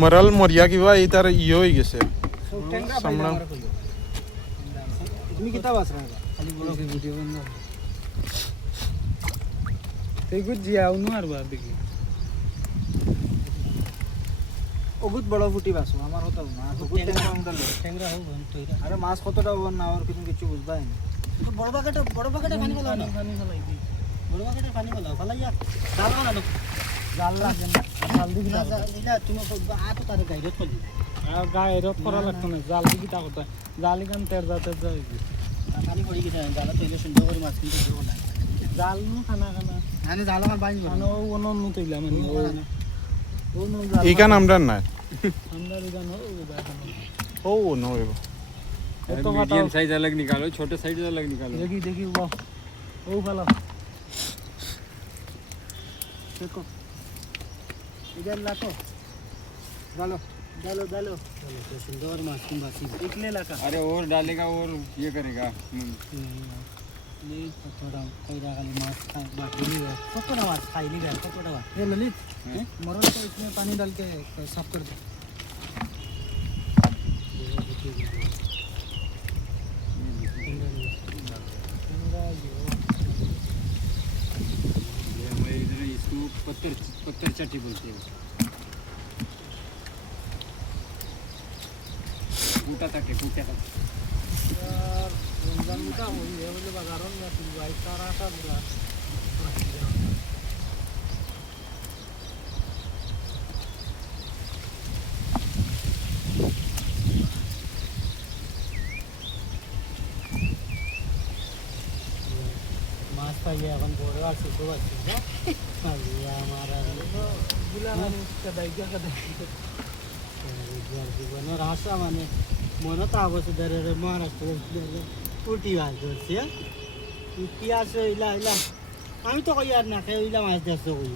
মরাল মরিয়া কিবা এই তার ইয়ে হয়ে গেছে তুমি কিতাব আছে খালি বড় কি ভিডিও বন্ধ তেগুত জিয়াও নো আর বার দেখি ওগুত বড় ফুটি বাসো আমার হতো না ওগুত ট্যাংরা হোক তইরা আরে মাছ কতটা হবে না আর কিছু বুঝবাই না বড় বাকেটে পানি বলা না পানি ফলাই দি বড় বাকেটে পানি বলা ফলাইয়া জাল না জাল লাগে না জাল দিবি না ইলা তুমি আতো তারে গাইরত করি আর গাইরত করা লাগতো না জাল দিবি তা কথা জালি কান তের যাতে যাই পানি পড়ি কি জাল তইলে সুন্দর করে মাছ কিন্তু দেব না জাল নু খানা মানে জাল আমার বাইন না ওনো নু তইলা মানে ওনো জাল ইকান আমরা না আমরা ইকান ও নো तो मीडियम साइज अलग निकालो, छोटे साइज अलग निकालो। देखी वाह ओ वाला देखो इधर लाको डालो तो सुंदर माछ तुम बासी निकले लाका अरे और डालेगा और ये करेगा ये थोड़ा कोईरा खाली माछ खाए बाकी नहीं है थोड़ा माछ खाई नहीं गया थोड़ा माछ ये ललित मरल को इसमें पानी डाल के साफ कर दो पत्थर चट्टी बोलते हैं कूटा तक यार रमजान का हो ये वाले बाजारों में तुम भाई सारा सा बुला मास पाइए अपन बोलवा से तो बच्चे ना या हमारा बुला कदाई जीवन रास्ता माने मन तावस दरे महाराष्ट्र उल्टी बात करছে ইতিহাস ইলা আমি তো কই আর না খাই ইলা মাছ দেখছো কই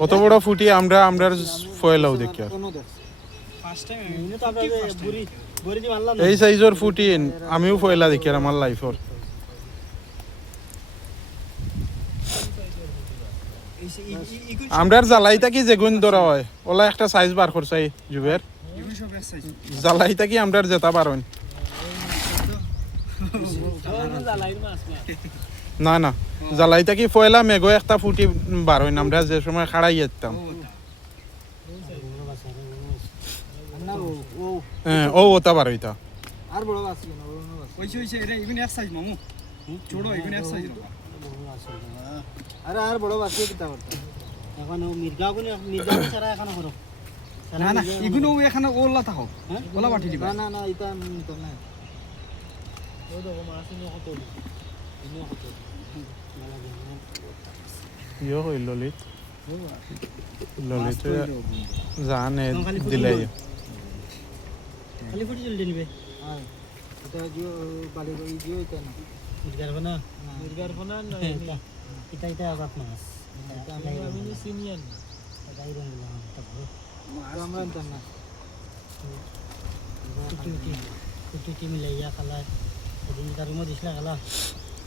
কত বড় ফুটি আমরার ফয়লাও দেখি আর ফার্স্ট টাইম আমি তো আপনাদের বড়ি দি মারলাম এই সাইজের ফুটি আমিও ফয়লা দেখি আর আমার লাইফর আমরার জ্বালাইতা কি যেগুন ধরা হয় ওলা একটা সাইজ বার করছাই জুবের জ্বালাইতা কি আমরার জেতা পারন না না জ্বালাইতা কি ফয়লা মেঘো একটা ফুটি বার হইন আমরা যে সময় খাড়াই যেতাম হ্যাঁ ও ওটা বার হইতা আর বড় আছে না ওইছে এটা ইভেন এক সাইজ মামু ছোট ইভেন এক সাইজ আরে আর বড় বাসি কিতা করতে এখন ও মির্গা ছাড়া এখন করো না না ইগুনো এখানে ওলা থাকো ওলা বাটি দিবা না এটা তো না ও দেখো মাছ নি কত ইয়ো হই ললিত জানে দিলাই খালি ফুটি জলদি নিবে হ্যাঁ এটা যে বালি গই যে এটা না মির্গার বনা না এটা আজাদ মাছ এটা আমি সিনিয়র না এটা ইরন না আমরা জান না কুটি মিলাইয়া খালা দিন তার মধ্যে দিছলা খালা